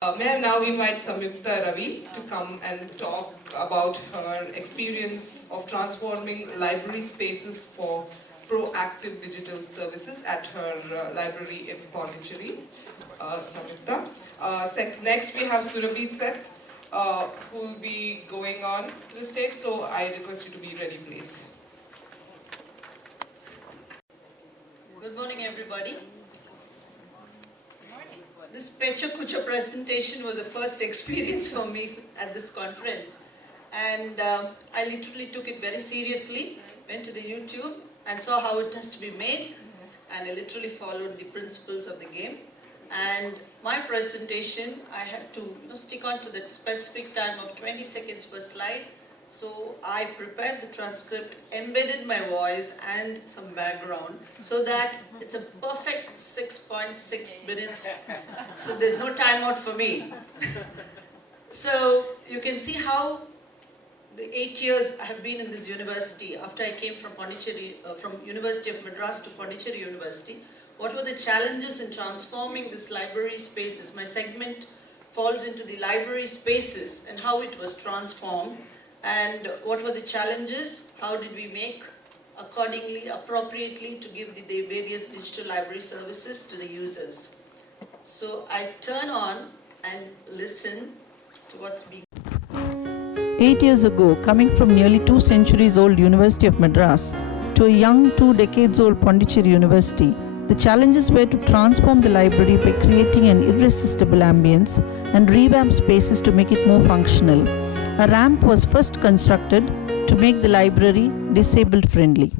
May I now invite Samyuktha Ravi to come and talk about her experience of transforming library spaces for proactive digital services at her library in Pondicherry. Samyuktha. Next we have Surabhi Seth, who will be going on to the stage, so I request you to be ready, please. Good morning, everybody. This Pecha Kucha presentation was a first experience for me at this conference, and I literally took it very seriously, went to the YouTube and saw how it has to be made, and I literally followed the principles of the game. And my presentation, I had to stick on to that specific time of 20 seconds per slide. So I prepared the transcript, embedded my voice and some background so that it's a perfect 6.6 minutes. So there's no timeout for me. So you can see how the 8 years I have been in this university after I came from Pondicherry, from University of Madras to Pondicherry University. What were the challenges in transforming this library spaces? My segment falls into the library spaces and how it was transformed. And what were the challenges? How did we make accordingly, appropriately to give the various digital library services to the users? So I turn on and listen to what's being. 8 years ago, coming from nearly 2 centuries old University of Madras to a young 2 decades old Pondicherry University, the challenges were to transform the library by creating an irresistible ambience and revamp spaces to make it more functional. A ramp was first constructed to make the library disabled friendly.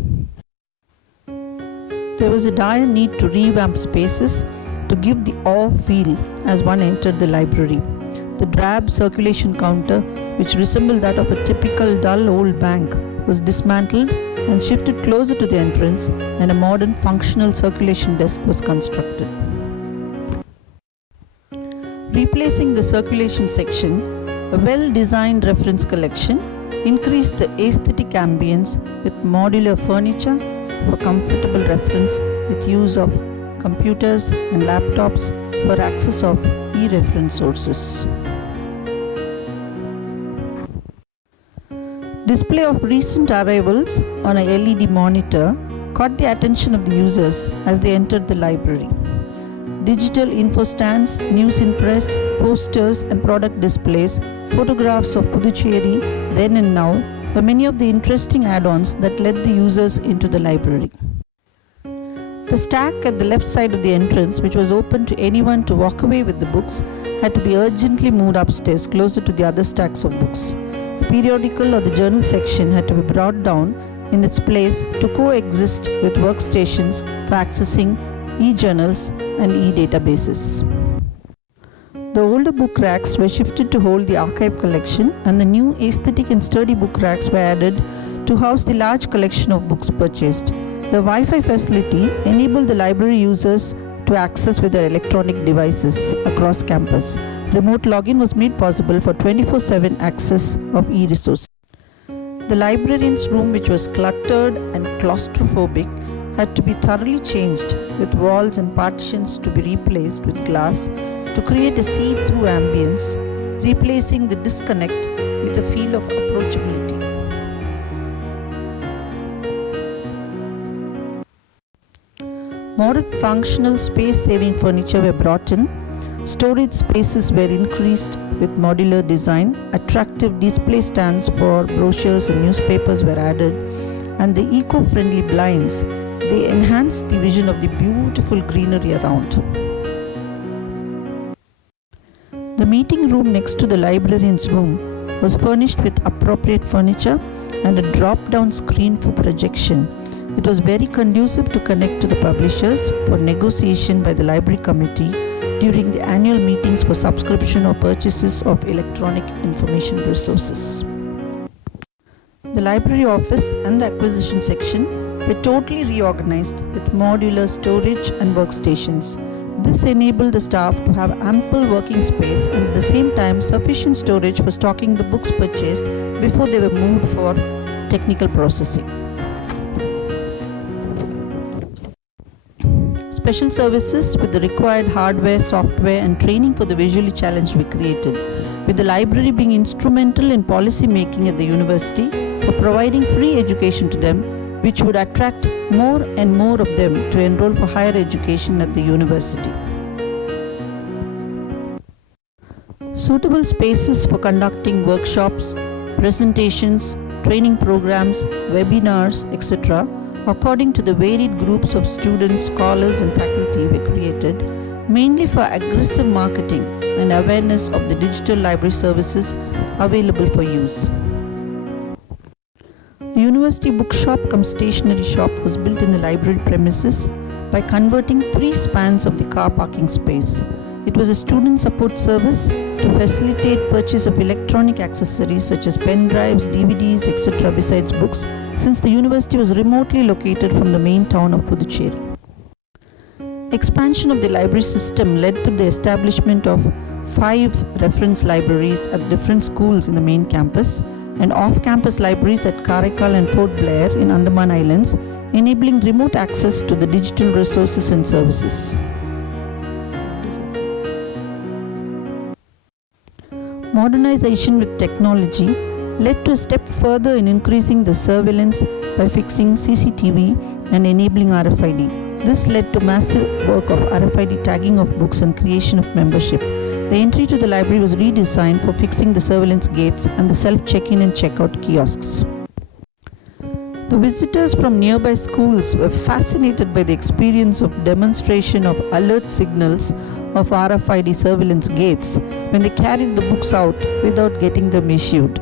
There was a dire need to revamp spaces to give the awe feel as one entered the library. The drab circulation counter, which resembled that of a typical dull old bank, was dismantled and shifted closer to the entrance, and a modern functional circulation desk was constructed. Replacing the circulation section, a well-designed reference collection increased the aesthetic ambience with modular furniture for comfortable reference with use of computers and laptops for access of e-reference sources. Display of recent arrivals on a LED monitor caught the attention of the users as they entered the library. Digital info stands, news in press, posters and product displays, photographs of Pondicherry then and now were many of the interesting add-ons that led the users into the library. The stack at the left side of the entrance, which was open to anyone to walk away with the books, had to be urgently moved upstairs closer to the other stacks of books. The periodical or the journal section had to be brought down in its place to coexist with workstations for accessing e-journals and e-databases. The older book racks were shifted to hold the archive collection, and the new aesthetic and sturdy book racks were added to house the large collection of books purchased. The Wi-Fi facility enabled the library users to access with their electronic devices across campus. Remote login was made possible for 24/7 access of e-resources. The librarian's room, which was cluttered and claustrophobic, had to be thoroughly changed, with walls and partitions to be replaced with glass to create a see-through ambience, replacing the disconnect with a feel of approachability. Modern functional space-saving furniture were brought in, storage spaces were increased with modular design, attractive display stands for brochures and newspapers were added, and the eco-friendly blinds, they enhanced the vision of the beautiful greenery around. The meeting room next to the librarian's room was furnished with appropriate furniture and a drop-down screen for projection. It was very conducive to connect to the publishers for negotiation by the library committee during the annual meetings for subscription or purchases of electronic information resources. The library office and the acquisition section were totally reorganized with modular storage and workstations. This enabled the staff to have ample working space and at the same time sufficient storage for stocking the books purchased before they were moved for technical processing. special services with the required hardware, software, and training for the visually challenged we created, with the library being instrumental in policy making at the university for providing free education to them, which would attract more and more of them to enroll for higher education at the university. Suitable spaces for conducting workshops, presentations, training programs, webinars, etc., according to the varied groups of students, scholars, and faculty were created, mainly for aggressive marketing and awareness of the digital library services available for use. A university bookshop cum stationery shop was built in the library premises by converting 3 spans of the car parking space. It was a student support service to facilitate purchase of electronic accessories such as pen drives, DVDs, etc. besides books, since the university was remotely located from the main town of Pondicherry. Expansion of the library system led to the establishment of 5 reference libraries at different schools in the main campus and off-campus libraries at Karaikal and Port Blair in Andaman Islands, enabling remote access to the digital resources and services. Modernization with technology led to a step further in increasing the surveillance by fixing CCTV and enabling RFID. This led to massive work of RFID tagging of books and creation of membership. The entry to the library was redesigned for fixing the surveillance gates and the self-check-in and check-out kiosks. The visitors from nearby schools were fascinated by the experience of demonstration of alert signals of RFID surveillance gates when they carried the books out without getting them issued.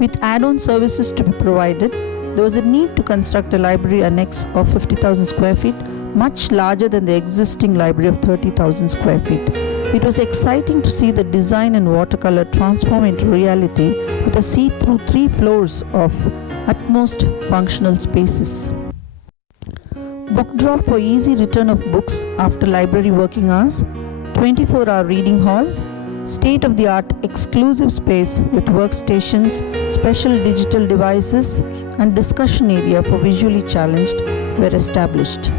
With add-on services to be provided, there was a need to construct a library annex of 50,000 square feet, much larger than the existing library of 30,000 square feet. It was exciting to see the design and watercolor transform into reality with a see-through 3 floors of utmost functional spaces. Book drop for easy return of books after library working hours, 24-hour reading hall, state-of-the-art exclusive space with workstations, special digital devices, and discussion area for visually challenged were established.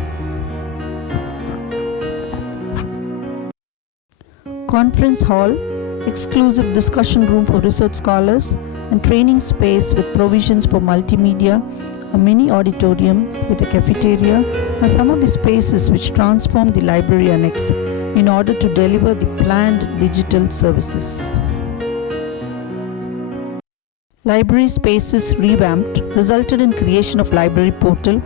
Conference hall, exclusive discussion room for research scholars, and training space with provisions for multimedia, a mini auditorium with a cafeteria are some of the spaces which transform the library annex in order to deliver the planned digital services. Library spaces revamped resulted in creation of library portal,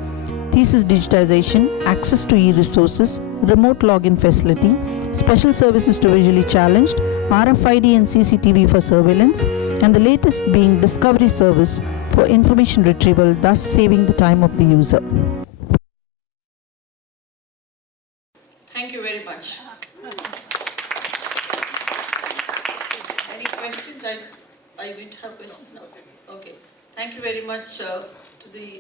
thesis digitization, access to e-resources, remote login facility, special services to visually challenged, RFID and CCTV for surveillance, and the latest being discovery service for information retrieval, thus saving the time of the user. Thank you very much. Any questions? Are you going to have questions now? Okay. Thank you very much.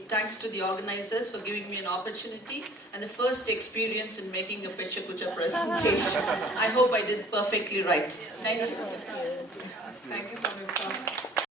Thanks to the organizers for giving me an opportunity and the first experience in making a Pecha Kucha presentation. I hope I did perfectly right. Thank you. Thank you, Samyuktha.